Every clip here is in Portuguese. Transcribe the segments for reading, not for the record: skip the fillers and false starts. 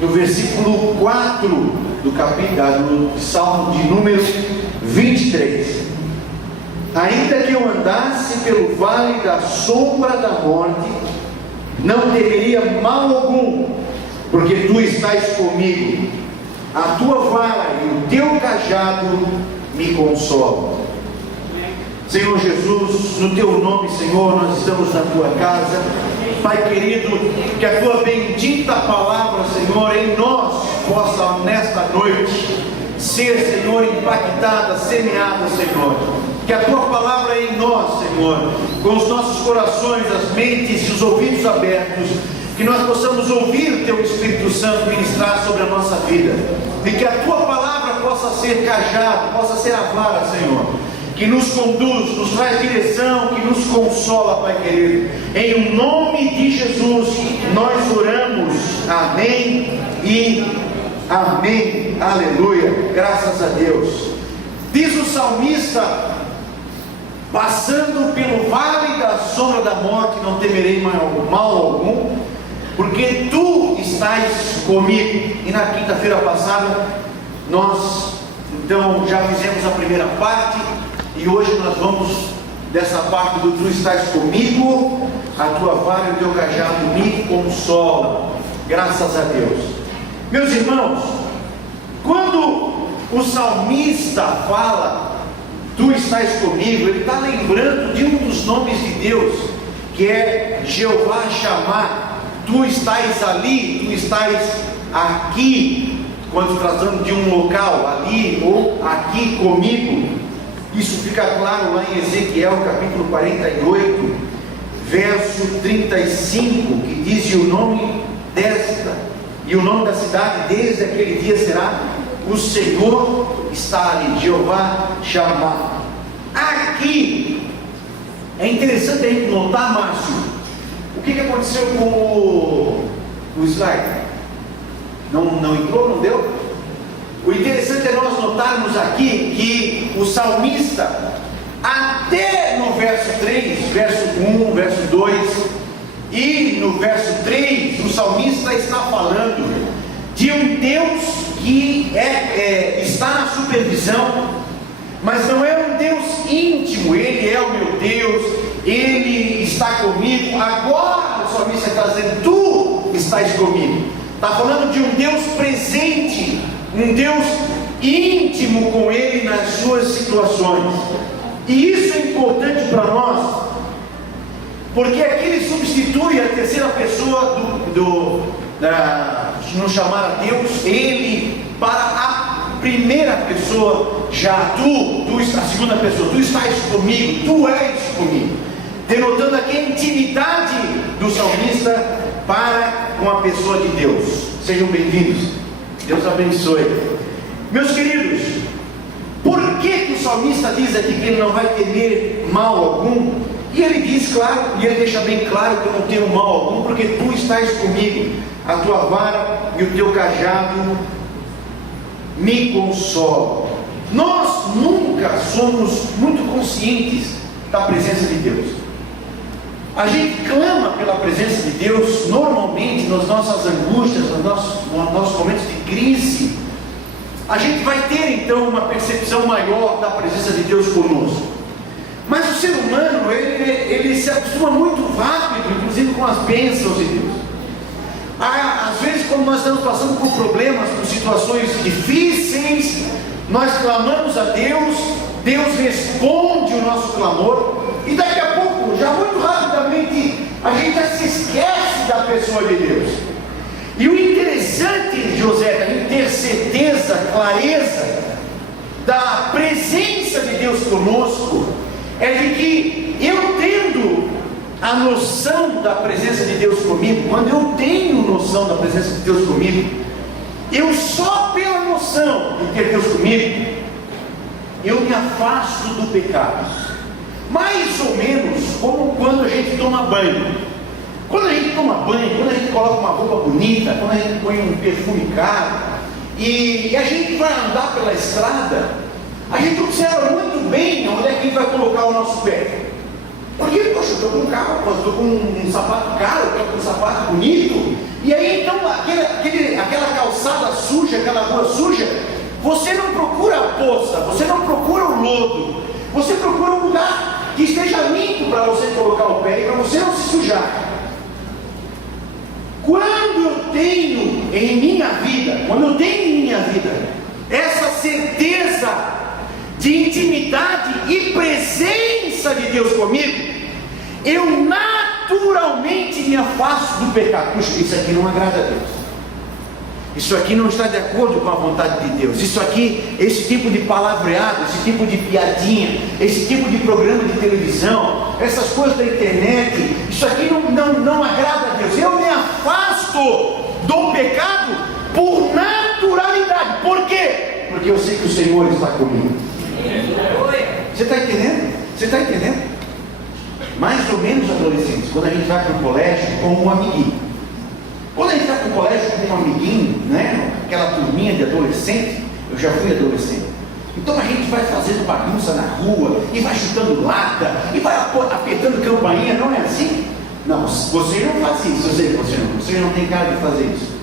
no versículo 4 do Salmo de número 23. Ainda que eu andasse pelo vale da sombra da morte, não temeria mal algum, porque tu estás comigo, a tua vara e o teu cajado me consolam. Senhor Jesus, no teu nome, Senhor, nós estamos na tua casa. Pai querido, que a tua bendita palavra, Senhor, em nós possa nesta noite ser, Senhor, impactada, semeada, Senhor. Que a tua palavra em nós, Senhor, com os nossos corações, as mentes e os ouvidos abertos, que nós possamos ouvir o teu Espírito Santo ministrar sobre a nossa vida, e que a tua palavra possa ser cajado, possa ser a vara, Senhor, que nos conduz, nos traz direção, que nos consola, Pai querido. Em nome de Jesus nós oramos, amém e amém, aleluia, graças a Deus. Diz o salmista: passando pelo vale da sombra da morte, não temerei mal algum, porque tu estás comigo. E na quinta-feira passada nós então já fizemos a primeira parte, e hoje nós vamos dessa parte do tu estás comigo, a tua vara e o teu cajado me consolam. Graças a Deus. Meus irmãos, quando o salmista fala tu estás comigo, ele está lembrando de um dos nomes de Deus, que é Jeová Shammah. Tu estás ali, tu estás aqui, quando tratando de um local, ali ou aqui comigo. Isso fica claro lá em Ezequiel capítulo 48, verso 35, que diz: e o nome da cidade desde aquele dia será: o Senhor está ali, Jeová Shammah. Aqui é interessante a gente notar, Márcio, o que aconteceu com o slide? Não entrou, não deu? O interessante é nós notarmos aqui que o salmista, até no verso 3, verso 1, verso 2 e no verso 3, o salmista está falando de um Deus que está na supervisão, mas não é um Deus íntimo. Ele é o meu Deus, Ele está comigo. Agora o salmista está dizendo: tu estás comigo. Está falando de um Deus presente, um Deus íntimo com Ele nas suas situações. E isso é importante para nós, porque aqui ele substitui a terceira pessoa não chamar a Deus, Ele, para a primeira pessoa, já a segunda pessoa, tu estás comigo, tu és comigo, denotando aqui a intimidade do salmista para com a pessoa de Deus. Sejam bem-vindos, Deus abençoe. Meus queridos, por que o salmista diz aqui que ele não vai temer mal algum? E ele diz, claro, e ele deixa bem claro que eu não tenho mal algum, porque tu estás comigo, a tua vara e o teu cajado me consolam. Nós nunca somos muito conscientes da presença de Deus. A gente clama pela presença de Deus normalmente nas nossas angústias, nos nossos momentos de crise. A gente vai ter então uma percepção maior da presença de Deus conosco. Mas o ser humano, ele se acostuma muito rápido, inclusive com as bênçãos de Deus. Às vezes, quando nós estamos passando por problemas, por situações difíceis, nós clamamos a Deus, Deus responde o nosso clamor, e daqui a pouco, já muito rapidamente, a gente já se esquece da pessoa de Deus. E o interessante, José, a gente ter certeza, clareza da presença de Deus conosco, é de que eu tendo a noção da presença de Deus comigo, quando eu tenho noção da presença de Deus comigo, eu só pela noção de ter Deus comigo, eu me afasto do pecado. Mais ou menos como quando a gente toma banho. Quando a gente toma banho, quando a gente coloca uma roupa bonita, quando a gente põe um perfume caro, e a gente vai andar pela estrada, a gente observa muito bem onde é que a gente vai colocar o nosso pé. Porque, poxa, estou com um carro, estou com um sapato caro, estou com um sapato bonito. E aí então aquela calçada suja, aquela rua suja, você não procura a poça, você não procura o lodo, você procura um lugar que esteja limpo para você colocar o pé e para você não se sujar. Quando eu tenho em minha vida essa certeza de intimidade e presença de Deus comigo, eu naturalmente me afasto do pecado. Puxa, isso aqui não agrada a Deus, isso aqui não está de acordo com a vontade de Deus, isso aqui, esse tipo de palavreado, esse tipo de piadinha, esse tipo de programa de televisão, essas coisas da internet, isso aqui não agrada a Deus. Eu me afasto do pecado por naturalidade. Por quê? Porque eu sei que o Senhor está comigo. Você está entendendo? Você está entendendo? Mais ou menos, adolescentes, quando a gente vai para o colégio com um amiguinho. Quando a gente vai para o colégio com um amiguinho, né? Aquela turminha de adolescente, eu já fui adolescente. Então a gente vai fazendo bagunça na rua, e vai chutando lata, e vai apertando campainha, não é assim? Não, você não faz isso, eu sei que você não tem cara de fazer isso.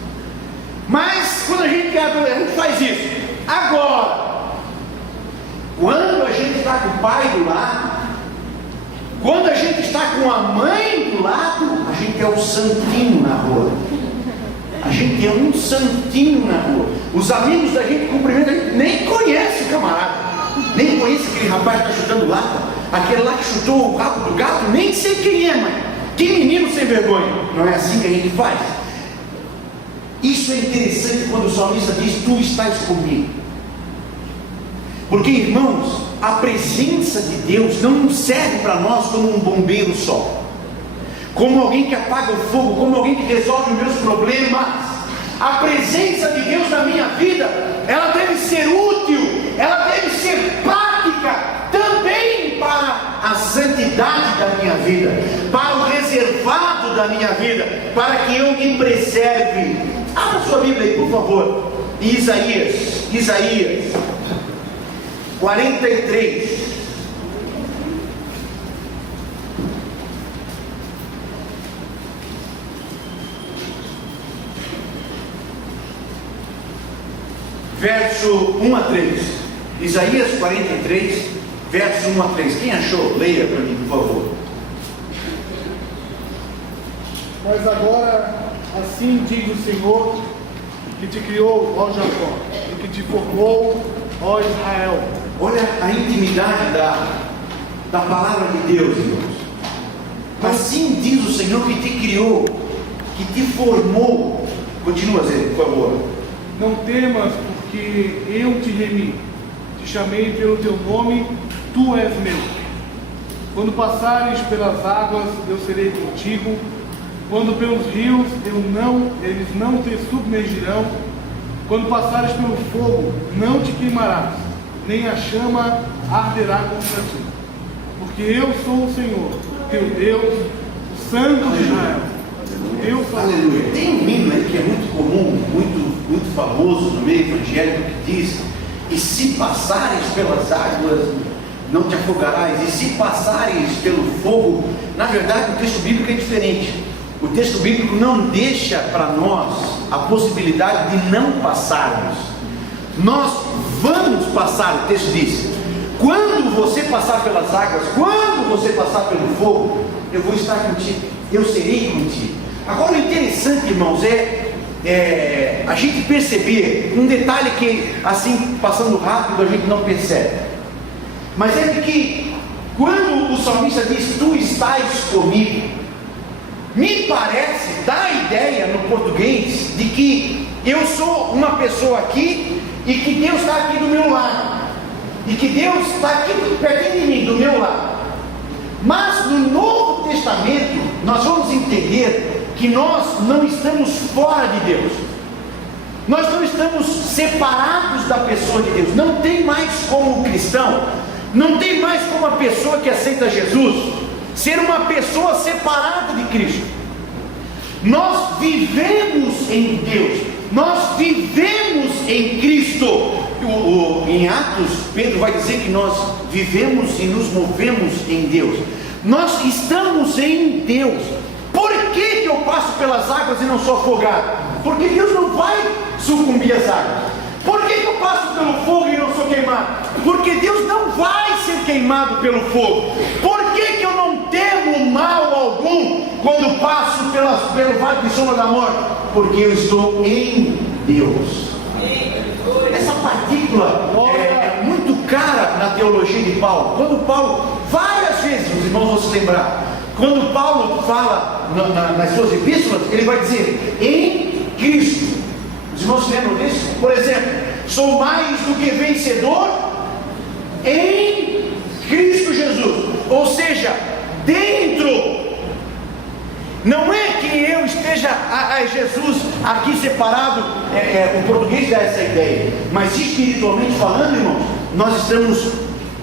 Mas quando a gente é adolescente, a gente faz isso. Agora, quando a gente está com o pai do lado, quando a gente está com a mãe do lado, a gente é o santinho na rua. A gente é um santinho na rua. Os amigos da gente cumprimentam, a gente nem conhece o camarada, nem conhece aquele rapaz que está chutando lata, aquele lá que chutou o rabo do gato, nem sei quem é, mãe. Que menino sem vergonha. Não é assim que a gente faz. Isso é interessante quando o salmista diz: tu estás comigo. Porque, irmãos, a presença de Deus não serve para nós como um bombeiro só, como alguém que apaga o fogo, como alguém que resolve os meus problemas. A presença de Deus na minha vida, ela deve ser útil, ela deve ser prática também para a santidade da minha vida, para o reservado da minha vida, para que eu me preserve. Abra sua Bíblia aí, por favor, Isaías 43. Verso 1 a 3. Isaías 43, verso 1 a 3. Quem achou? Leia para mim, por favor. Mas agora, assim diz o Senhor, que te criou, ó Jacó, e que te formou, ó Israel. Olha a intimidade da palavra de Deus, irmãos. Assim diz o Senhor que te criou, que te formou. Continua a dizer, por favor. Não temas, porque eu te remi, te chamei pelo teu nome, tu és meu. Quando passares pelas águas, eu serei contigo. Quando pelos rios, eles não te submergirão. Quando passares pelo fogo, não te queimarás, nem a chama arderá contra ti. Porque eu sou o Senhor, teu Deus, o Santo de Israel. Aleluia. Tem um hino aí que é muito comum, muito famoso no meio evangélico, que diz: e se passares pelas águas, não te afogarás, e se passares pelo fogo. Na verdade, o texto bíblico é diferente. O texto bíblico não deixa para nós a possibilidade de não passarmos. Nós vamos passar, o texto diz: quando você passar pelas águas, quando você passar pelo fogo, eu vou estar contigo, eu serei contigo. Agora, o interessante, irmãos, é a gente perceber um detalhe que, assim, passando rápido, a gente não percebe. Mas é de que, quando o salmista diz: tu estás comigo, me parece, dá a ideia no português de que eu sou uma pessoa aqui e que Deus está aqui do meu lado, e que Deus está aqui pertinho de mim, do meu lado. Mas no Novo Testamento nós vamos entender que nós não estamos fora de Deus, nós não estamos separados da pessoa de Deus. Não tem mais como cristão, não tem mais como a pessoa que aceita Jesus ser uma pessoa separada de Cristo. Nós vivemos em Deus, nós vivemos em Cristo. Em Atos, Pedro vai dizer que nós vivemos e nos movemos em Deus. Nós estamos em Deus. Por que eu passo pelas águas e não sou afogado? Porque Deus não vai sucumbir às águas. Por que eu passo pelo fogo e não sou queimado? Porque Deus não vai ser queimado pelo fogo. Por que eu não temo mal algum quando passo pelo vale de sombra da morte? Porque eu estou em Deus. Essa partícula é muito cara na teologia de Paulo. Quando Paulo, várias vezes, os irmãos vão se lembrar, quando Paulo fala nas suas epístolas, ele vai dizer, em Cristo. Os irmãos se lembram disso? Por exemplo, sou mais do que vencedor em Cristo Jesus. Ou seja, dentro. Não é que eu esteja Jesus aqui separado, o português dá essa ideia, mas espiritualmente falando, irmãos, nós estamos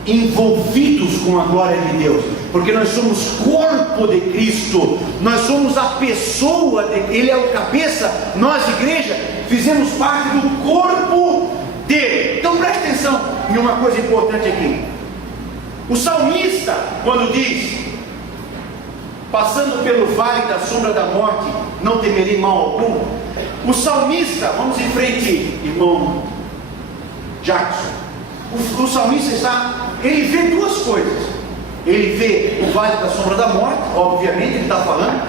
envolvidos com a glória de Deus, porque nós somos corpo de Cristo, nós somos a pessoa, Ele é o cabeça, nós igreja, fizemos parte do corpo dele. Então preste atenção em uma coisa importante aqui. O salmista, quando diz, passando pelo vale da sombra da morte, não temerei mal algum. O salmista, vamos em frente, irmão Jackson. O salmista ele vê duas coisas. Ele vê o vale da sombra da morte, obviamente, ele está falando,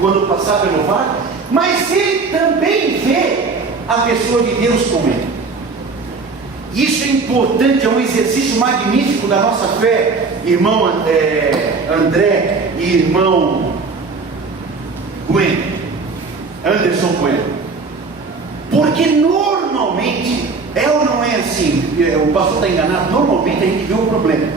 quando passar pelo vale, mas ele também vê a pessoa de Deus com ele. Isso é importante, é um exercício magnífico da nossa fé, irmão André e irmão Anderson Bueno. Porque normalmente, é ou não é assim? O pastor está enganado. Normalmente a gente vê um problema.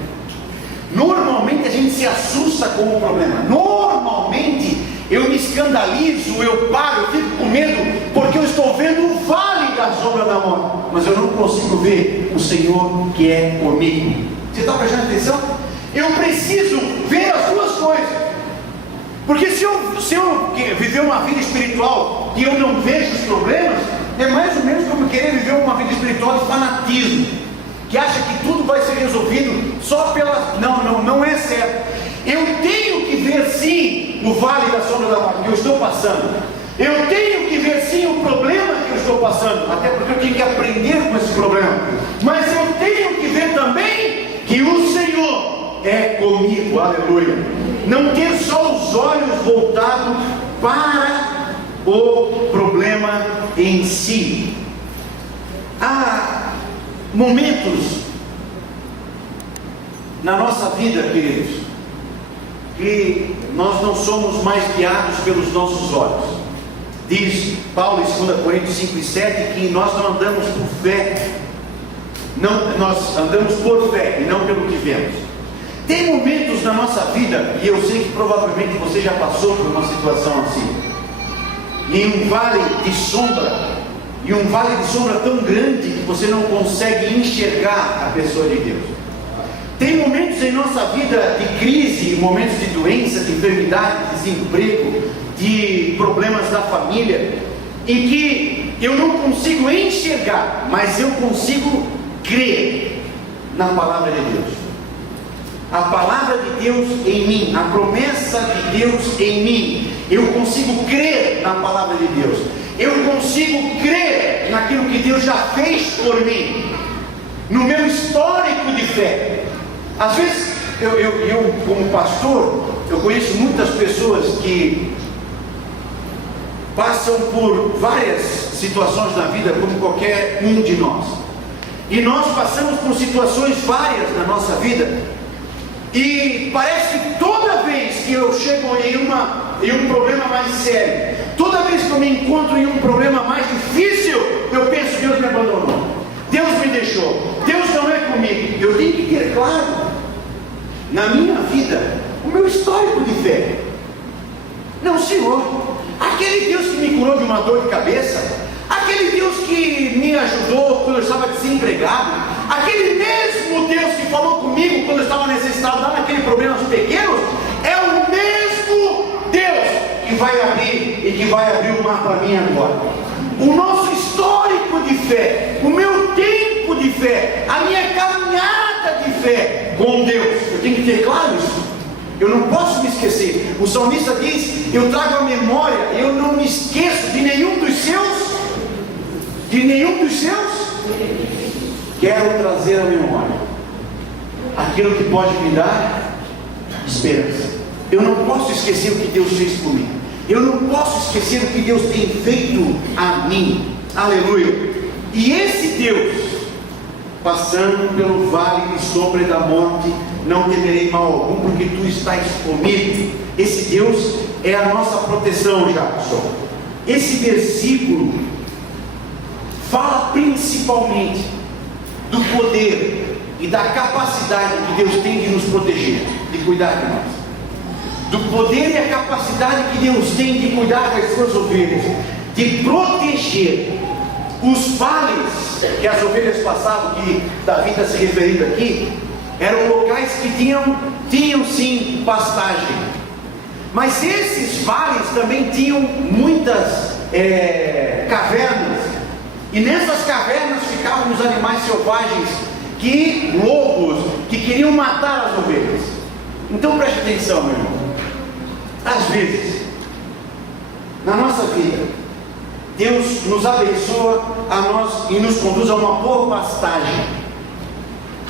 Normalmente a gente se assusta com o problema. Normalmente eu me escandalizo, eu paro, eu fico com medo, porque eu estou vendo o vale da sombra da morte, mas eu não consigo ver o Senhor que é comigo. Você está prestando atenção? Eu preciso ver as duas coisas, porque se eu viver uma vida espiritual e eu não vejo os problemas, é mais ou menos como querer viver uma vida espiritual de fanatismo, que acha que tudo vai ser resolvido só pela... Não é certo. Eu tenho que ver sim o vale da sombra da morte que eu estou passando. Eu tenho que ver sim o problema que eu estou passando, até porque eu tenho que aprender com esse problema. Mas eu tenho que ver também que o Senhor é comigo, aleluia. Não ter só os olhos voltados para o problema em si. Há momentos na nossa vida, queridos, que nós não somos mais guiados pelos nossos olhos. Diz Paulo em 2 Coríntios 5 e 7 que nós não andamos por fé, nós andamos por fé e não pelo que vemos. Tem momentos na nossa vida, e eu sei que provavelmente você já passou por uma situação assim, em um vale de sombra, e um vale de sombra tão grande que você não consegue enxergar a pessoa de Deus. Tem momentos em nossa vida de crise, momentos de doença, de enfermidade, de desemprego, de problemas da família, em que eu não consigo enxergar, mas eu consigo crer na palavra de Deus. A palavra de Deus em mim, a promessa de Deus em mim, eu consigo crer na palavra de Deus, eu consigo crer naquilo que Deus já fez por mim, no meu histórico de fé. Às vezes, eu como pastor, eu conheço muitas pessoas que passam por várias situações na vida, como qualquer um de nós, e nós passamos por situações várias na nossa vida, e parece que toda vez que eu chego em um problema mais sério, toda vez que eu me encontro em um problema mais difícil, eu penso: Deus me abandonou, Deus me deixou, Deus não é comigo. Eu tenho que ter claro na minha vida o meu histórico de fé. Não, Senhor, aquele Deus que me curou de uma dor de cabeça, aquele Deus que me ajudou quando eu estava desempregado, aquele mesmo Deus que falou comigo quando eu estava necessitado, lá naquele problema pequenos, é o mesmo Deus que vai abrir e que vai abrir o mar para mim agora. O nosso histórico de fé, o meu tempo de fé, a minha caminhada de fé com Deus, eu tenho que ter claro isso. Eu não posso me esquecer. O salmista diz: eu trago a memória, eu não me esqueço de nenhum dos seus. Quero trazer a memória aquilo que pode me dar esperança. Eu não posso esquecer o que Deus fez por mim. Eu não posso esquecer o que Deus tem feito a mim. Aleluia. E esse Deus, passando pelo vale de sombra da morte, não temerei mal algum, porque tu estás comigo. Esse Deus é a nossa proteção, Jackson. Esse versículo fala principalmente do poder e da capacidade que Deus tem de nos proteger, de cuidar de nós. Do poder e a capacidade que Deus tem de cuidar das suas ovelhas, de proteger os vales que as ovelhas passavam, que Davi está se referindo aqui, eram locais que tinham sim pastagem, mas esses vales também tinham muitas cavernas, e nessas cavernas ficavam os animais selvagens, lobos, que queriam matar as ovelhas. Então preste atenção, meu irmão. Às vezes, na nossa vida, Deus nos abençoa a nós e nos conduz a uma boa pastagem.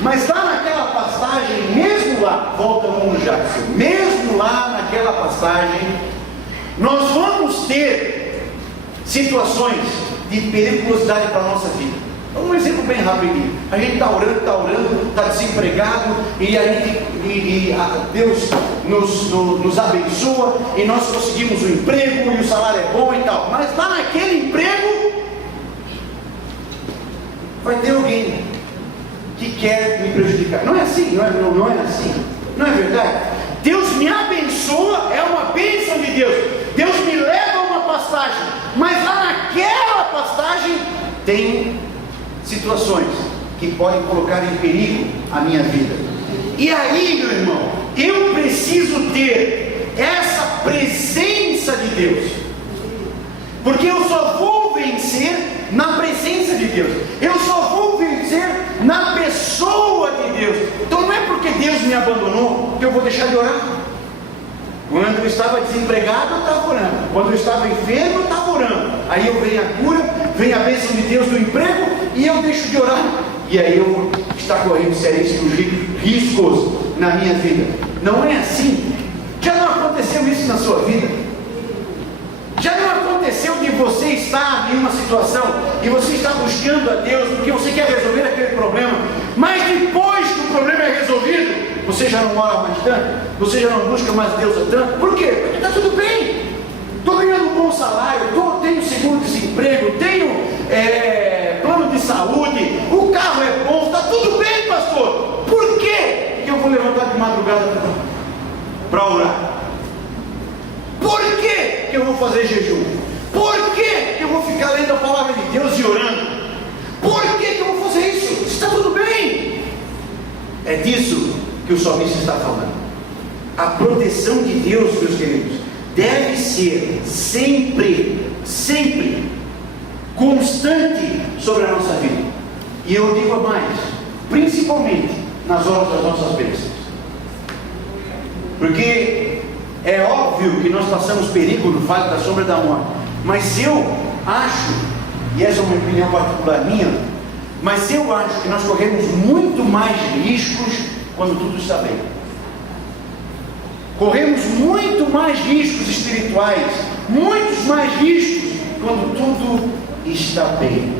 Mas lá naquela pastagem, mesmo lá, volta no Jackson, mesmo lá naquela pastagem, nós vamos ter situações de periculosidade para a nossa vida. Um exemplo bem rapidinho. A gente está orando, está desempregado, e Deus nos abençoa, e nós conseguimos um emprego, e o salário é bom e tal. Mas lá naquele emprego, vai ter alguém que quer me prejudicar. Não é assim, não é assim. Não é verdade? Deus me abençoa, é uma bênção de Deus. Deus me leva a uma pastagem, mas lá naquela pastagem tem situações que podem colocar em perigo a minha vida. E aí, meu irmão, eu preciso ter essa presença de Deus, porque eu só vou vencer na presença de Deus. Eu só vou vencer na pessoa de Deus. Então não é porque Deus me abandonou que eu vou deixar de orar. Quando eu estava desempregado, eu estava orando. Quando eu estava enfermo, eu estava orando. Aí eu venho a cura, vem a bênção de Deus do emprego, e eu deixo de orar. E aí eu vou estar correndo seríssimos riscos na minha vida. Não é assim. Já não aconteceu isso na sua vida? Já não aconteceu de você estar em uma situação e você está buscando a Deus porque você quer resolver aquele problema, mas depois que o problema é resolvido, você já não ora mais tanto, você já não busca mais Deus tanto? Por quê? Porque está tudo bem, estou ganhando um bom salário, tenho seguro-desemprego, tenho plano de saúde, o carro é bom, está tudo bem, pastor. Por quê que eu vou levantar de madrugada para orar? Por que eu vou fazer jejum? Por que eu vou ficar lendo a palavra de Deus e orando? Por que eu vou fazer isso? Está tudo bem. É disso que o salmista está falando. A proteção de Deus, meus queridos, deve ser sempre constante sobre a nossa vida. E eu digo mais, principalmente nas horas das nossas bênçãos. Porque é óbvio que nós passamos perigo no vale da sombra da morte, mas eu acho, e essa é uma opinião particular minha, mas eu acho que nós corremos muito mais riscos quando tudo está bem. Corremos muito mais riscos espirituais, muitos mais riscos quando tudo está bem.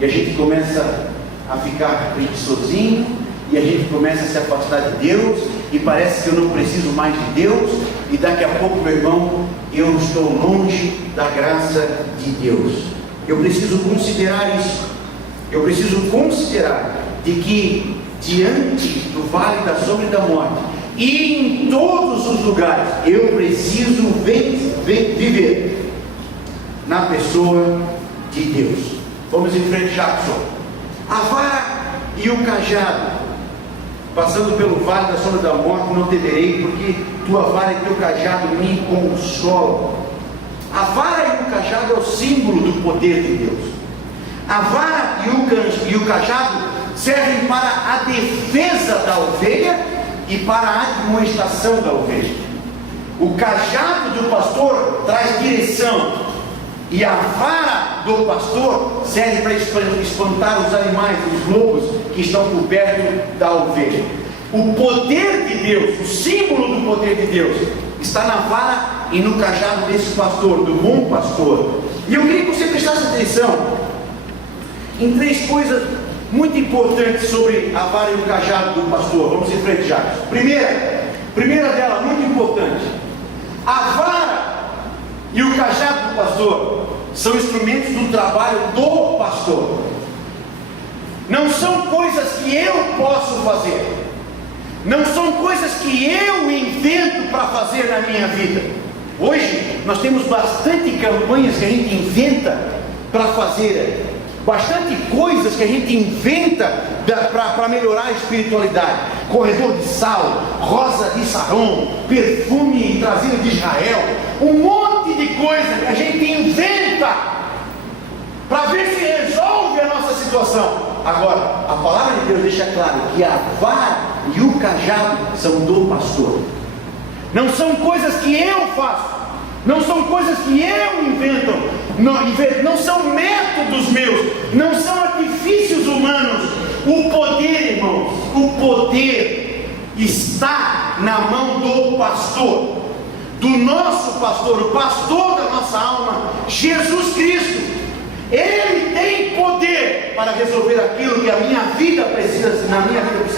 E a gente começa a ficar preguiçosinho, e a gente começa a se afastar de Deus, e parece que eu não preciso mais de Deus, e daqui a pouco, meu irmão, eu estou longe da graça de Deus. Eu preciso considerar isso. Eu preciso considerar de que diante do vale da sombra e da morte, e em todos os lugares, eu preciso viver na pessoa de Deus. Vamos em frente, Jackson. A vara e o cajado, passando pelo vale da sombra da morte, não temerei, porque tua vara e teu cajado me consolam. A vara e o cajado é o símbolo do poder de Deus. A vara e o cajado servem para a defesa da ovelha e para a admoestação da ovelha. O cajado do pastor traz direção, e a vara do pastor serve para espantar os animais, os lobos que estão por perto da ovelha. O poder de Deus, o símbolo do poder de Deus, está na vara e no cajado desse pastor, do bom pastor. E eu queria que você prestasse atenção em três coisas muito importantes sobre a vara e o cajado do pastor. Vamos em frente, já. Primeira dela, muito importante: a vara e o cajado do pastor são instrumentos do trabalho do pastor. Não são coisas que eu posso fazer, não são coisas que eu invento para fazer na minha vida. Hoje nós temos bastante campanhas que a gente inventa para fazer, bastante coisas que a gente inventa para melhorar a espiritualidade. Corredor de sal, rosa de Saron, perfume trazido de Israel, um monte de coisa que a gente inventa para ver se resolve a nossa situação. Agora, a palavra de Deus deixa claro que a vara e o cajado são do pastor. Não são coisas que eu faço, não são coisas que eu invento, não são métodos meus, não são artifícios humanos. O poder, irmãos, o poder está na mão do pastor, do nosso pastor, o pastor da nossa alma, Jesus Cristo. Ele tem poder para resolver aquilo que na minha vida precisa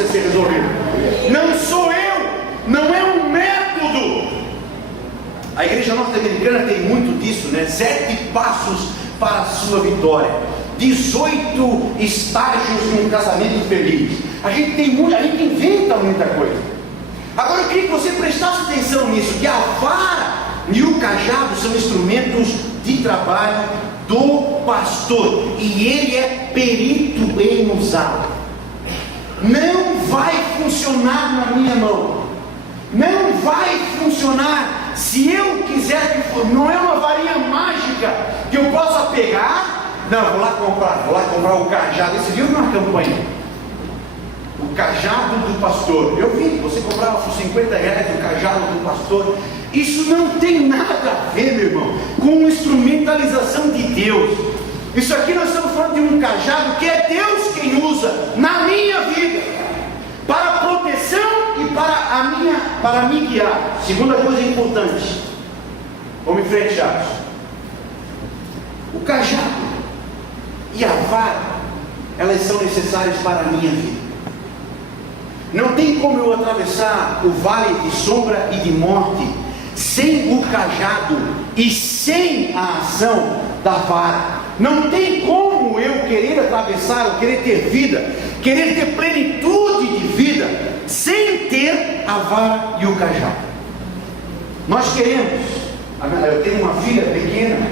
ser resolvido. Não sou eu, não é um método. A igreja norte-americana tem muito disso, né? 7 passos para a sua vitória, 18 estágios de um casamento feliz. A gente inventa muita coisa. Agora eu queria que você prestasse atenção nisso, que a vara e o cajado são instrumentos de trabalho do pastor, e ele é perito em usá-lo. Não vai funcionar na minha mão, não vai funcionar se eu quiser que for. Não é uma varinha mágica que eu possa pegar. Não, vou lá comprar o cajado. Esse viu numa campanha, o cajado do pastor. Eu vi, você comprava por R$50 o cajado do pastor. Isso não tem nada a ver, meu irmão, com instrumentalização de Deus. Isso aqui nós estamos falando de um cajado que é Deus quem usa na minha vida, para proteção e para me guiar. Segunda coisa importante, vamos em frente, Charles. O cajado e a vara, elas são necessárias para a minha vida. Não tem como eu atravessar o vale de sombra e de morte sem o cajado e sem a ação da vara. Não tem como eu querer atravessar, ou querer ter vida, querer ter plenitude de vida, sem ter a vara e o cajado. Nós queremos. Eu tenho uma filha pequena,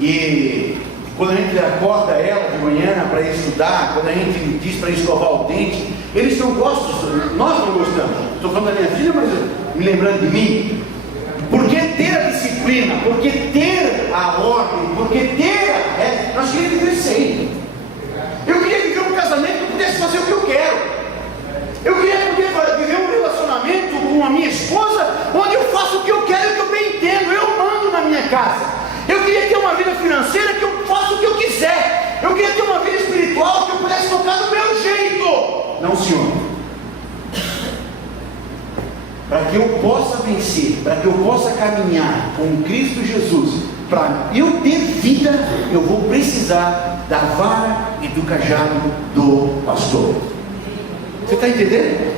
e quando a gente acorda ela de manhã para estudar, quando a gente diz para escovar o dente, eles não gostam, nós não gostamos. Estou falando da minha filha, mas me lembrando de mim. Porque ter a disciplina, porque ter a ordem, porque ter a regra, nós queríamos viver sem. Eu queria viver um casamento que eu pudesse fazer o que eu quero. Eu queria poder viver um relacionamento com a minha esposa, onde eu faço o que eu quero e o que eu bem entendo. Eu mando na minha casa. Eu queria ter uma vida financeira que eu faça o que eu quiser. Eu queria ter uma vida espiritual que eu pudesse tocar do meu jeito. Não, Senhor. Para que eu possa vencer, para que eu possa caminhar com Cristo Jesus, para eu ter vida, eu vou precisar da vara e do cajado do pastor. Você está entendendo?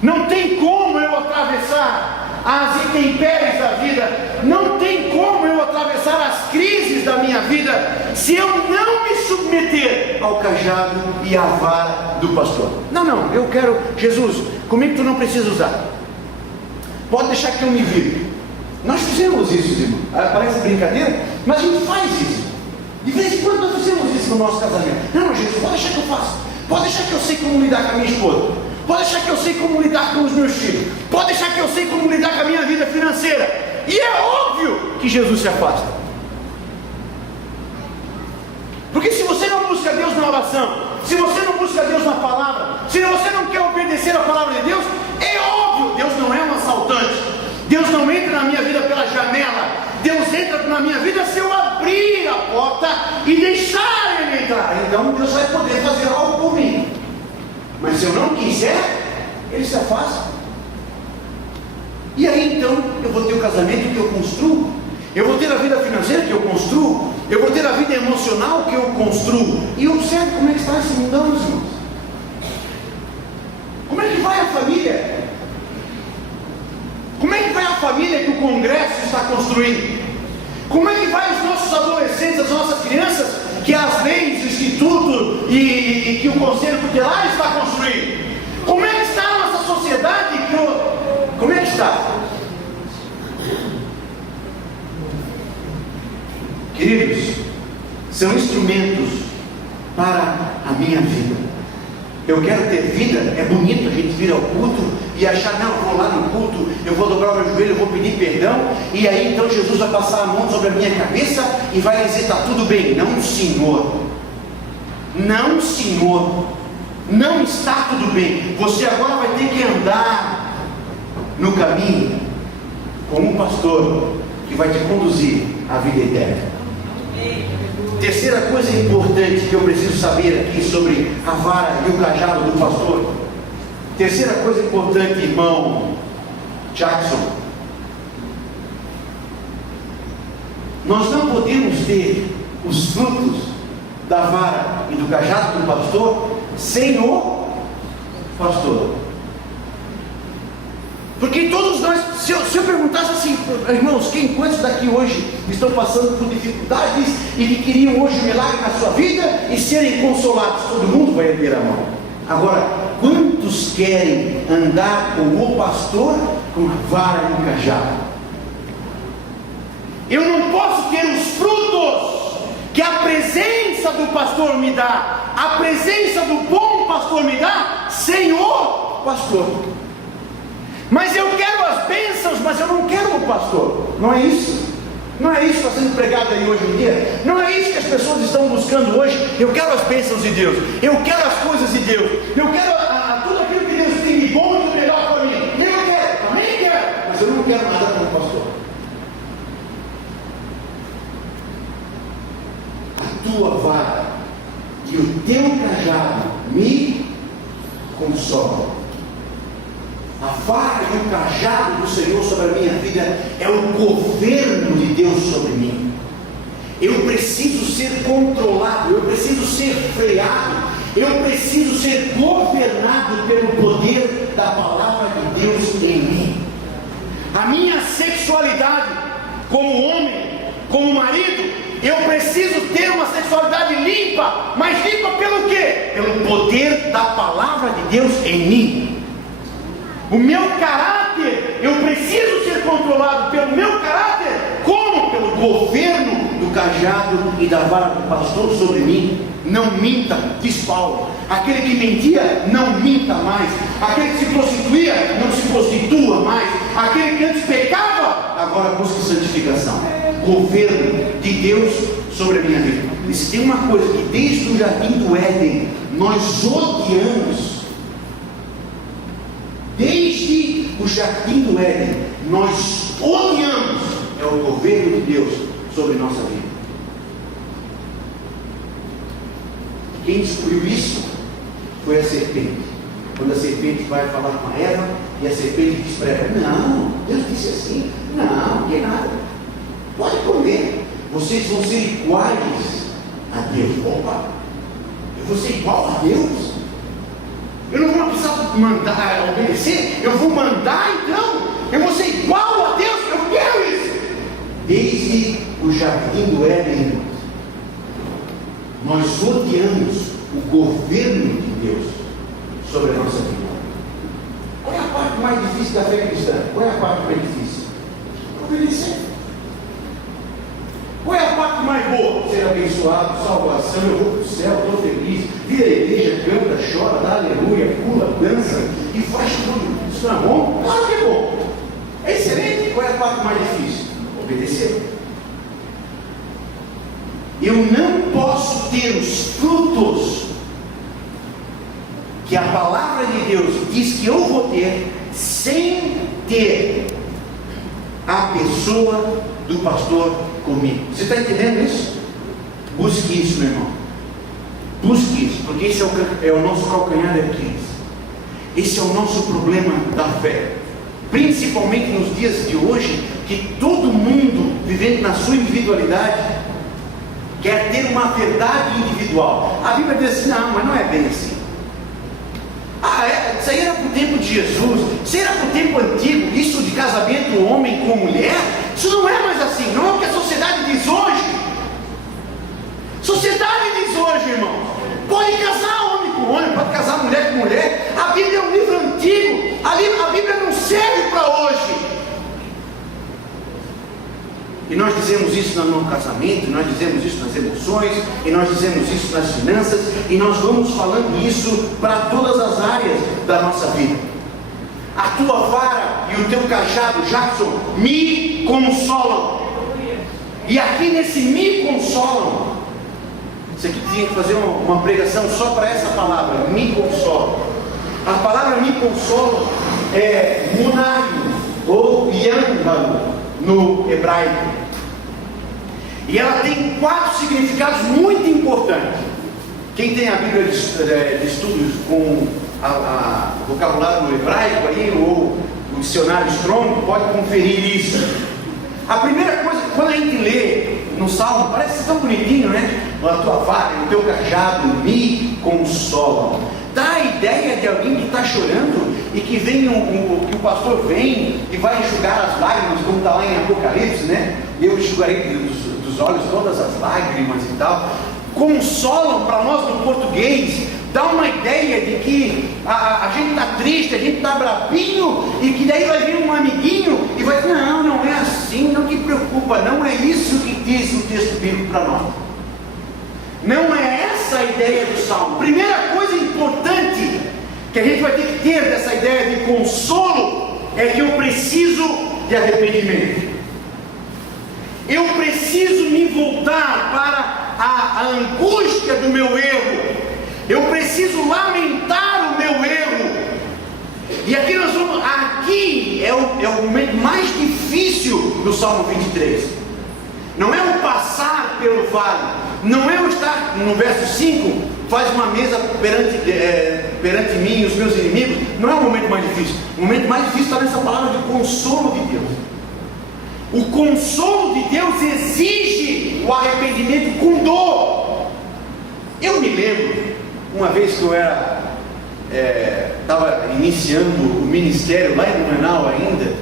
Não tem como eu atravessar as intempéries da vida, não tem como eu atravessar as crises da minha vida, se eu não me submeter ao cajado e à vara do pastor. Não, eu quero, Jesus, comigo tu não precisa usar, pode deixar que eu me vire. Nós fizemos isso, irmão. Parece brincadeira, mas a gente faz isso. De vez em quando nós fizemos isso no nosso casamento. Não, Jesus, pode deixar que eu faça, pode deixar que eu sei como lidar com a minha esposa, pode deixar que eu sei como lidar com os meus filhos, pode deixar que eu sei como lidar com a minha vida financeira. E é óbvio que Jesus se afasta. Porque se você não busca Deus na oração, se você não busca Deus na palavra, se você não quer obedecer a palavra de Deus, é óbvio, Deus não é um assaltante. Deus não entra na minha vida pela janela. Deus entra na minha vida se eu abrir a porta e deixar Ele entrar. Então Deus vai poder fazer algo por mim. Mas se eu não quiser, Ele se afasta. E aí então eu vou ter o casamento que eu construo, eu vou ter a vida financeira que eu construo, eu vou ter a vida emocional que eu construo. E observe como é que está esse mundão, irmãos. Como é que vai a família? Como é que vai a família que o Congresso está construindo? Como é que vai os nossos adolescentes, as nossas crianças, que as leis, o Instituto e que o Conselho Tutelar está construindo? Como é que está a nossa sociedade? Como é que está? Queridos, são instrumentos para a minha vida. Eu quero ter vida. É bonito a gente vir ao culto e achar, não, eu vou lá no culto, eu vou dobrar o meu joelho, eu vou pedir perdão, e aí então Jesus vai passar a mão sobre a minha cabeça e vai dizer, está tudo bem. Não, Senhor. Não, Senhor. Não está tudo bem. Você agora vai ter que andar no caminho com um pastor que vai te conduzir à vida eterna. Terceira coisa importante que eu preciso saber aqui sobre a vara e o cajado do pastor. Terceira coisa importante, irmão Jackson. Nós não podemos ter os frutos da vara e do cajado do pastor sem o pastor. Porque todos nós, se eu perguntasse assim, irmãos, quantos daqui hoje estão passando por dificuldades e que queriam hoje um milagre na sua vida e serem consolados? Todo mundo vai erguer a mão. Agora, quantos querem andar com o pastor com a vara e o cajado? Eu não posso ter os frutos que a presença do pastor me dá, a presença do bom pastor me dá, sem o pastor. Mas eu quero as bênçãos, mas eu não quero o pastor. Não é isso? Não é isso que está sendo pregado aí hoje em dia? Não é isso que as pessoas estão buscando hoje? Eu quero as bênçãos de Deus, eu quero as coisas de Deus, eu quero tudo aquilo que Deus tem de bom e de melhor para mim. Eu quero, também quero, mas eu não quero nada com o pastor. A tua vara e o teu cajado me consolam. A vara e o cajado do Senhor sobre a minha vida é o governo de Deus sobre mim. Eu preciso ser controlado, eu preciso ser freado, eu preciso ser governado pelo poder da palavra de Deus em mim. A minha sexualidade, como homem, como marido, eu preciso ter uma sexualidade limpa, mas limpa pelo quê? Pelo poder da palavra de Deus em mim. O meu caráter, eu preciso ser controlado pelo meu caráter, como? Pelo governo do cajado e da vara do pastor sobre mim. Não minta, diz Paulo. Aquele que mentia, não minta mais. Aquele que se prostituía, não se prostitua mais. Aquele que antes pecava, agora busca santificação. Governo de Deus sobre a minha vida. E se tem uma coisa que desde o jardim do Éden nós odiamos, desde o jardim do Éden, nós odiamos, é o governo de Deus sobre nossa vida. Quem descobriu isso foi a serpente. Quando a serpente vai falar com a Eva, e a serpente diz para ela, não, Deus disse assim, não tem nada, pode comer, vocês vão ser iguais a Deus. Opa, eu vou ser igual a Deus? Eu não vou precisar mandar, obedecer, eu vou mandar então, eu vou ser igual a Deus, eu quero isso. Desde o jardim do Éden, nós odiamos o governo de Deus sobre a nossa vida. Qual é a parte mais difícil da fé cristã? Qual é a parte mais difícil? Obedecer. Qual é a parte mais boa? Ser abençoado, salvação, eu vou para o céu, estou feliz, vira a igreja, canta, chora, dá aleluia, pula, dança e faz tudo. Isso não é bom? Claro que é bom. É excelente. Qual é a parte mais difícil? Obedecer. Eu não posso ter os frutos que a palavra de Deus diz que eu vou ter, sem ter a pessoa do pastor comigo. Você está entendendo isso? Busque isso, meu irmão. Busque isso, porque esse é o nosso calcanhar de Aquiles. Esse é o nosso problema da fé. Principalmente nos dias de hoje, que todo mundo, vivendo na sua individualidade, quer ter uma verdade individual. A Bíblia diz assim: não, mas não é bem assim. Isso aí era para o tempo de Jesus, isso aí era para o tempo antigo, isso de casamento homem com mulher, isso não é mais assim, não é o que a sociedade diz hoje. Sociedade diz hoje, irmão, pode casar homem com homem, pode casar mulher com mulher. A Bíblia é um livro antigo, a Bíblia não serve para hoje. E nós dizemos isso no casamento, nós dizemos isso nas emoções, e nós dizemos isso nas finanças, e nós vamos falando isso para todas as áreas da nossa vida. A tua vara e o teu cajado, Jackson, me consolam. E aqui nesse me consolam, você aqui tinha que fazer uma pregação só para essa palavra, me consolam. A palavra me consolam é munaio ou yambalu no hebraico. E ela tem 4 significados muito importantes. Quem tem a Bíblia de estudos com o vocabulário no hebraico aí, ou o dicionário Strong, pode conferir isso. A primeira coisa, quando a gente lê no Salmo, parece tão bonitinho, né? A tua vara e o teu cajado me consolam. Dá a ideia de alguém que está chorando e que vem que o pastor vem e vai enxugar as lágrimas, como está lá em Apocalipse, né? Eu enxugarei dos olhos todas as lágrimas e tal. Consolam para nós no português, dá uma ideia de que a gente está triste, a gente está brabinho, e que daí vai vir um amiguinho e vai dizer: não é assim, não te preocupa, não é isso que diz o texto bíblico para nós. Não é essa a ideia do Salmo. Primeira coisa importante que a gente vai ter que ter dessa ideia de consolo é que eu preciso de arrependimento. Eu preciso me voltar para a angústia do meu erro. Eu preciso lamentar o meu erro. E aqui é o momento mais difícil do Salmo 23. Não é o passar pelo vale. Não é o estar, no verso 5, faz uma mesa perante mim e os meus inimigos. Não é o momento mais difícil. O momento mais difícil está nessa palavra de consolo de Deus. O consolo de Deus exige o arrependimento com dor. Eu me lembro, uma vez que eu estava iniciando o ministério lá em Blumenau ainda,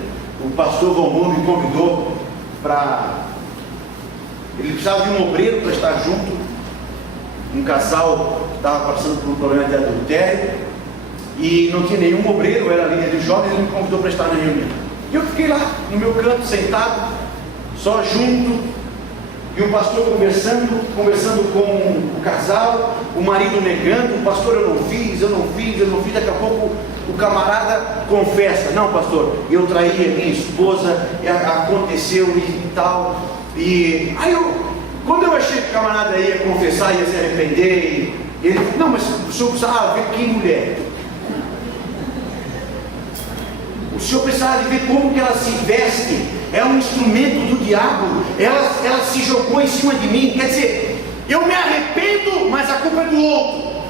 o pastor Valmor me convidou para... Ele precisava de um obreiro para estar junto. Um casal estava passando por um problema de adultério e não tinha nenhum obreiro, eu era líder de jovens, ele me convidou para estar na reunião. E eu fiquei lá, no meu canto, sentado, só junto, e o pastor conversando com o casal, o marido negando: o pastor, eu não fiz, daqui a pouco o camarada confessa: não, pastor, eu traí a minha esposa, aconteceu e tal. E aí quando eu achei que o camarada ia confessar, ia se arrepender, ele falou: não, mas o senhor precisava ver que mulher. O senhor precisava de ver como que ela se veste. É um instrumento do diabo. Ela se jogou em cima de mim. Quer dizer, eu me arrependo, mas a culpa é do outro.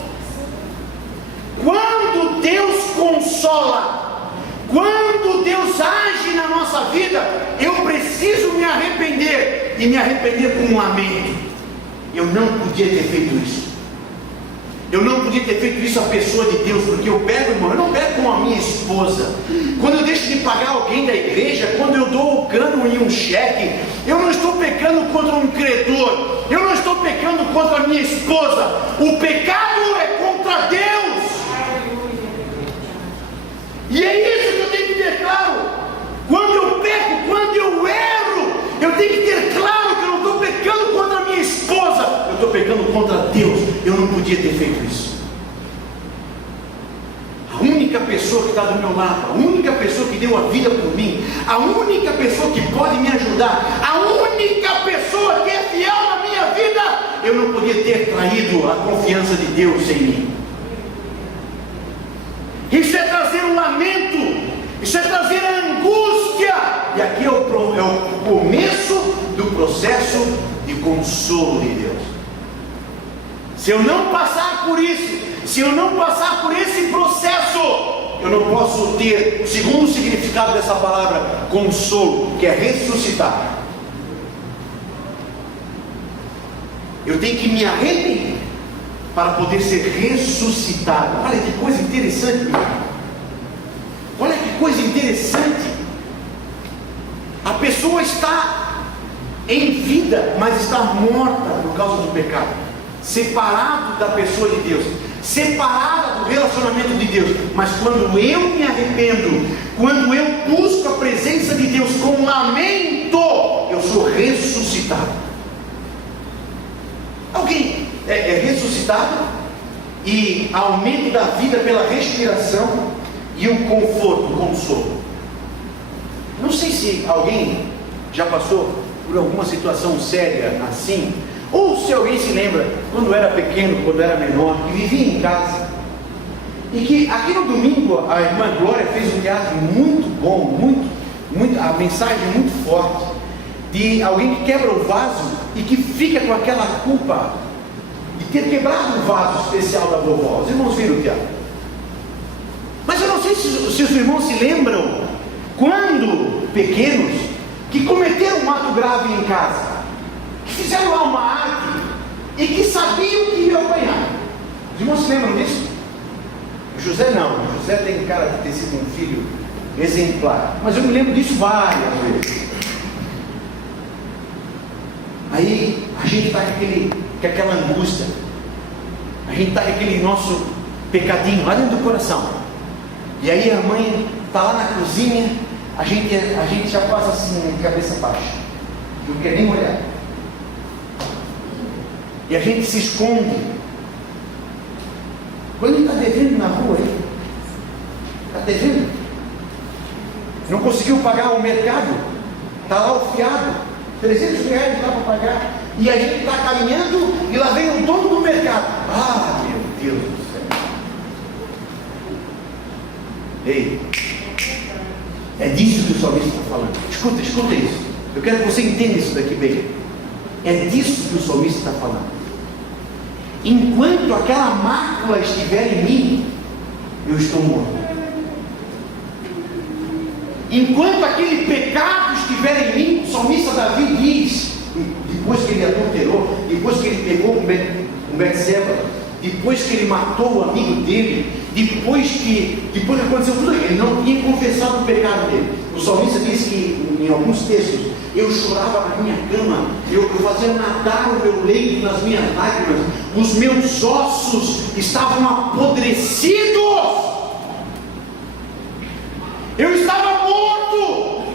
Quando Deus consola, quando Deus age na nossa vida, eu preciso me arrepender, e me arrepender com um lamento. Eu não podia ter feito isso. Eu não podia ter feito isso à pessoa de Deus, porque eu pego, irmão, eu não pego com a minha esposa. Quando eu deixo de pagar alguém da igreja, quando eu dou o cano em um cheque, eu não estou pecando contra um credor, eu não estou pecando contra a minha esposa. O pecado é contra Deus. E é isso que eu tenho que ter claro. Quando eu peco, quando eu erro, eu tenho que ter claro que eu não estou pecando contra a minha esposa, eu estou pecando contra Deus. Eu não podia ter feito isso. A única pessoa que está do meu lado, a única pessoa que deu a vida por mim, a única pessoa que pode me ajudar, a única pessoa que é fiel na minha vida, eu não podia ter traído a confiança de Deus em mim. processo de consolo de Deus. Se eu não passar por isso, se eu não passar por esse processo, eu não posso ter o segundo significado dessa palavra, consolo, que é ressuscitar. Eu tenho que me arrepender para poder ser ressuscitado. Olha que coisa interessante, meu irmão. Olha que coisa interessante. A pessoa está em vida, mas está morta por causa do pecado, separado da pessoa de Deus, separada do relacionamento de Deus. Mas quando eu me arrependo, quando eu busco a presença de Deus com lamento, eu sou ressuscitado. Alguém é ressuscitado e aumento da vida pela respiração e o conforto, o consolo. Não sei se alguém já passou por alguma situação séria assim, ou se alguém se lembra quando era pequeno, quando era menor, que vivia em casa, e que aqui no domingo a irmã Glória fez um teatro muito bom, a mensagem muito forte, de alguém que quebra o vaso e que fica com aquela culpa de ter quebrado o vaso especial da vovó. Os irmãos viram o teatro? Mas eu não sei se os irmãos se lembram, quando pequenos, que cometeram um ato grave em casa, que fizeram lá uma arte e que sabiam que iam apanhar. Os irmãos se lembram disso? O José não, o José tem cara de ter sido um filho exemplar, mas eu me lembro disso várias vezes. Aí a gente está com aquela angústia, a gente está com aquele nosso pecadinho lá dentro do coração, e aí a mãe está lá na cozinha, a gente já passa assim, cabeça baixa, não quer nem olhar, e a gente se esconde. Quando ele está devendo na rua, está devendo, não conseguiu pagar o mercado, está lá o fiado, R$300 lá para pagar, e a gente está caminhando e lá vem o dono do mercado. Ah, meu Deus do céu! Ei, é disso que o salmista está falando. Escuta isso. Eu quero que você entenda isso daqui bem. É disso que o salmista está falando. Enquanto aquela mácula estiver em mim, eu estou morto. Enquanto aquele pecado estiver em mim, o salmista Davi diz, depois que ele adulterou, depois que ele pegou com Betseba, depois que ele matou o amigo dele, depois que aconteceu tudo, ele não tinha confessado o pecado dele. O salmista diz que, em alguns textos, eu chorava na minha cama, eu fazia nadar o meu leito nas minhas lágrimas, os meus ossos estavam apodrecidos, eu estava morto.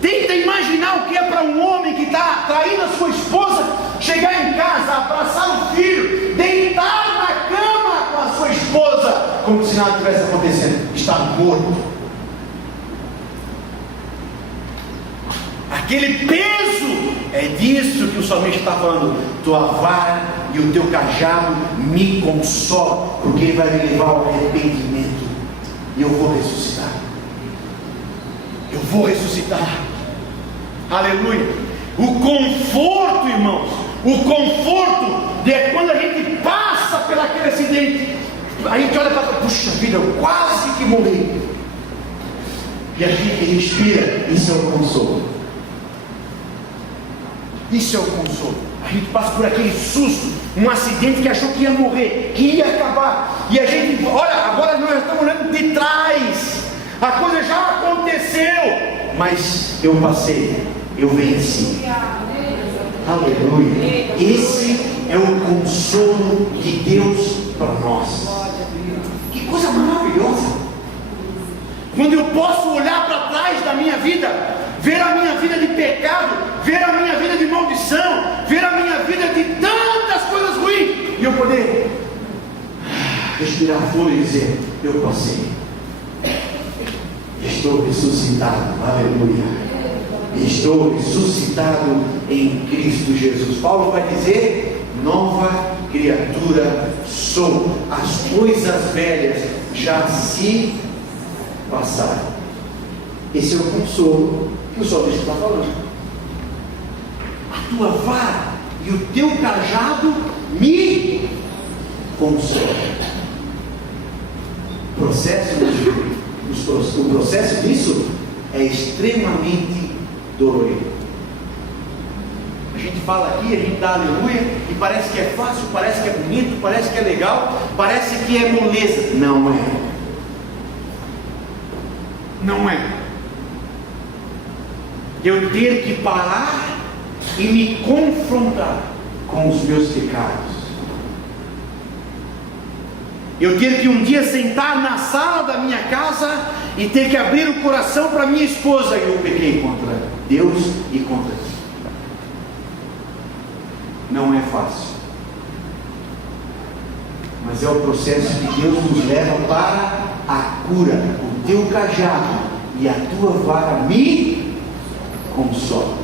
Tenta imaginar o que é para um homem que está traindo a sua esposa, chegar em casa, abraçar o filho, deitar na cama com a sua esposa, como se nada tivesse acontecendo, está morto. Aquele peso, é disso que o salmista está falando. Tua vara e o teu cajado me consolam, porque ele vai me levar ao arrependimento, e eu vou ressuscitar. Eu vou ressuscitar. Aleluia. O conforto, irmãos, o conforto é quando a gente passa por aquele acidente, a gente olha para trás, puxa vida, eu quase que morri, e a gente respira. Isso é o consolo. Isso é o consolo. A gente passa por aquele susto, um acidente que achou que ia morrer, que ia acabar, e a gente olha, agora nós estamos olhando de trás, a coisa já aconteceu, mas eu passei, eu venci. Aleluia. Esse é o consolo de Deus para nós. Que coisa maravilhosa. Quando eu posso olhar para trás da minha vida, ver a minha vida de pecado, ver a minha vida de maldição, ver a minha vida de tantas coisas ruins, e eu poder respirar fundo e dizer: eu passei, estou ressuscitado. Aleluia. Estou ressuscitado em Cristo Jesus. Paulo vai dizer: nova criatura sou, as coisas velhas já se passaram. Esse é o consolo que o salmista está falando. A tua vara e o teu cajado me consolam. O processo disso é extremamente dolorido. A gente fala aqui, a gente dá aleluia, e parece que é fácil, parece que é bonito, parece que é legal, parece que é moleza. Não é. Não é. Eu ter que parar e me confrontar com os meus pecados. Eu ter que um dia sentar na sala da minha casa e ter que abrir o coração para minha esposa. E eu pequei contra Deus e contra ti. Não é fácil, mas é o processo que Deus nos leva para a cura. O teu cajado e a tua vara me consolam.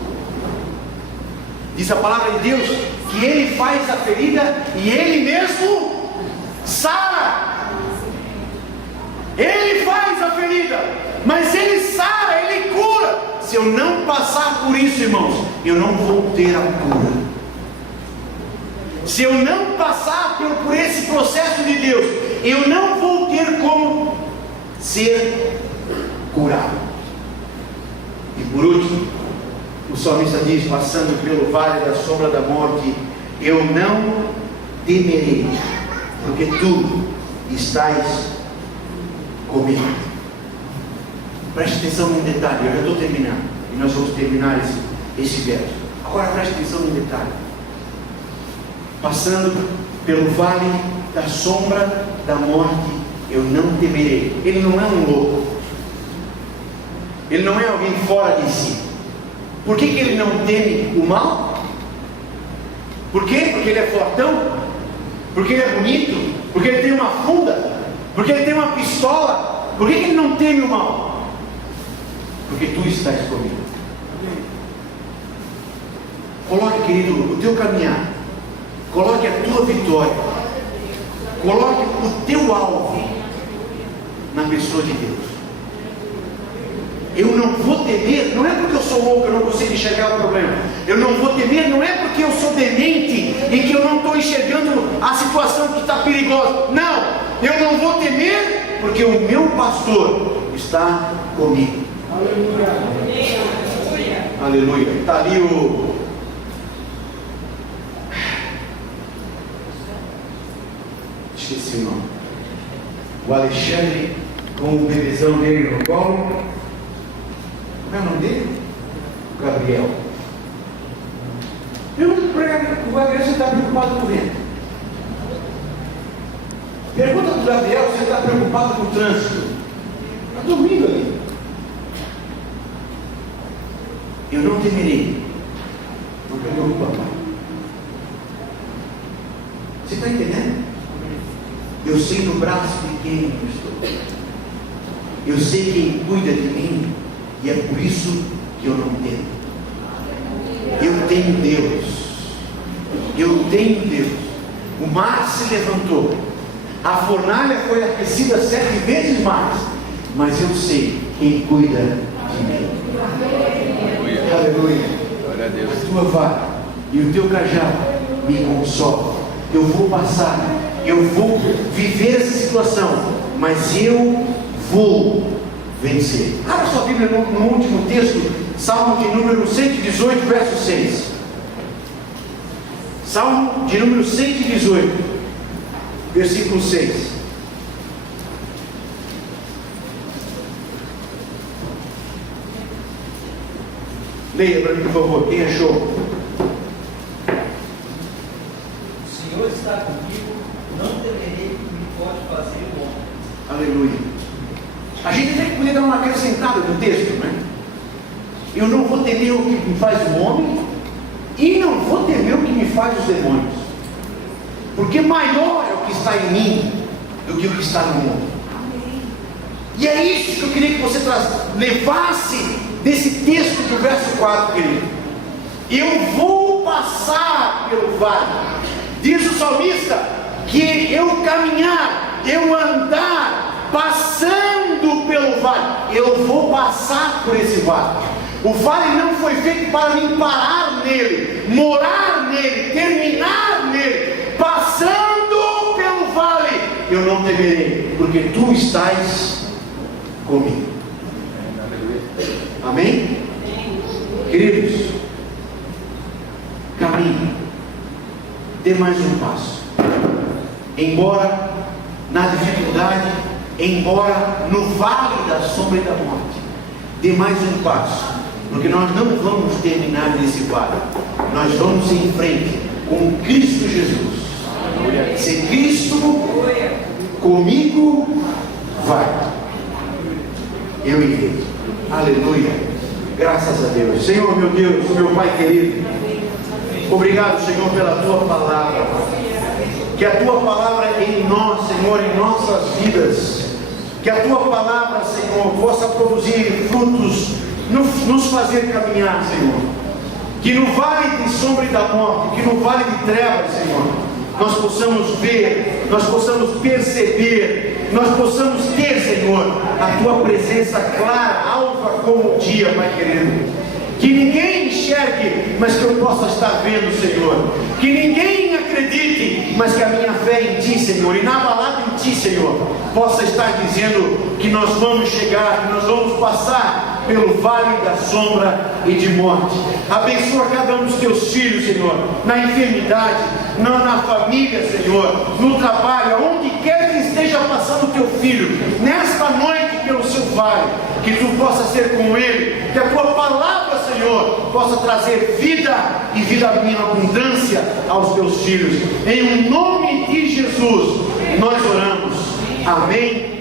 Diz a palavra de Deus que Ele faz a ferida e Ele mesmo sara. Ele faz a ferida, mas Ele sara, Ele cura. Se eu não passar por isso, irmãos, eu não vou ter a cura. Se eu não passar por esse processo de Deus, eu não vou ter como ser curado. E por último, o salmista diz, passando pelo vale da sombra da morte, eu não temerei, porque tu estás comigo. Preste atenção num detalhe, eu já estou terminando, e nós vamos terminar esse verso. Agora preste atenção num detalhe. Passando pelo vale da sombra da morte, eu não temerei. Ele não é um louco. Ele não é alguém fora de si. Por que ele não teme o mal? Por quê? Porque ele é fortão? Porque ele é bonito? Porque ele tem uma funda? Porque ele tem uma pistola? Por que ele não teme o mal? Porque tu estás comigo. Coloque, querido, o teu caminhar. Coloque a tua vitória, coloque o teu alvo na pessoa de Deus. Eu não vou temer, não é porque eu sou louco, eu não consigo enxergar o problema. Eu não vou temer, não é porque eu sou demente e que eu não estou enxergando a situação que está perigosa. Não, eu não vou temer porque o meu pastor está comigo. Aleluia. Aleluia. Está ali o... esqueci o nome. O Alexandre com o bebezão dele no colo. Como é o nome dele? O Gabriel. Pergunta para o Gabriel se ele está preocupado com o vento. Pergunta para o Gabriel se ele está preocupado com o trânsito. Está dormindo ali. Eu não temerei, porque eu estou com o papai. Você está entendendo? Eu sei no braço de quem eu estou. Eu sei quem cuida de mim. E é por isso que eu não temo. Eu tenho Deus. Eu tenho Deus. O mar se levantou. A fornalha foi aquecida 7 vezes mais. Mas eu sei quem cuida de mim. Aleluia. Glória a Deus. A tua vara e o teu cajado me consolam. Eu vou passar. Eu vou viver essa situação, mas eu vou vencer. Abra sua Bíblia no último texto, Salmo de número 118, verso 6. Salmo de número 118, versículo 6. Leia para mim, por favor, quem achou? O Senhor está comigo. Não temerei o que me pode fazer o homem. Aleluia. A gente tem que poder dar uma acrescentada no texto, né? Eu não vou temer o que me faz o homem e não vou temer o que me faz os demônios, porque maior é o que está em mim do que o que está no mundo. E é isso que eu queria que você levasse desse texto do verso 4, querido. Eu vou passar pelo vale. Diz o salmista que eu caminhar, eu andar, passando pelo vale, eu vou passar por esse vale. O vale não foi feito para mim parar nele, morar nele, terminar nele. Passando pelo vale, eu não temerei, porque tu estás comigo. Amém? Queridos, caminhe, dê mais um passo. Embora na dificuldade, embora no vale da sombra e da morte, dê mais um passo, porque nós não vamos terminar nesse vale, nós vamos em frente com Cristo Jesus. Se Cristo comigo vai, eu irei. Aleluia, graças a Deus. Senhor meu Deus, meu Pai querido, obrigado, Senhor, pela Tua palavra. Que a Tua palavra em nós, Senhor, em nossas vidas, que a Tua palavra, Senhor, possa produzir frutos, nos fazer caminhar, Senhor. Que no vale de sombra e da morte, que no vale de trevas, Senhor, nós possamos ver, nós possamos perceber, nós possamos ter, Senhor, a Tua presença clara, alva como o dia, Pai querido. Que ninguém enxergue, mas que eu possa estar vendo, Senhor. Que ninguém acredite, mas que a minha fé em Ti, Senhor, inabalada em Ti, Senhor, possa estar dizendo que nós vamos chegar, que nós vamos passar pelo vale da sombra e de morte. Abençoa cada um dos Teus filhos, Senhor, na enfermidade, na família, Senhor, no trabalho, onde quer que esteja passando o Teu filho, nesta noite pelo Seu vale, que Tu possa ser com ele, que a Tua palavra, Senhor, possa trazer vida e vida em abundância aos Teus filhos. Em o nome de Jesus, nós oramos. Amém.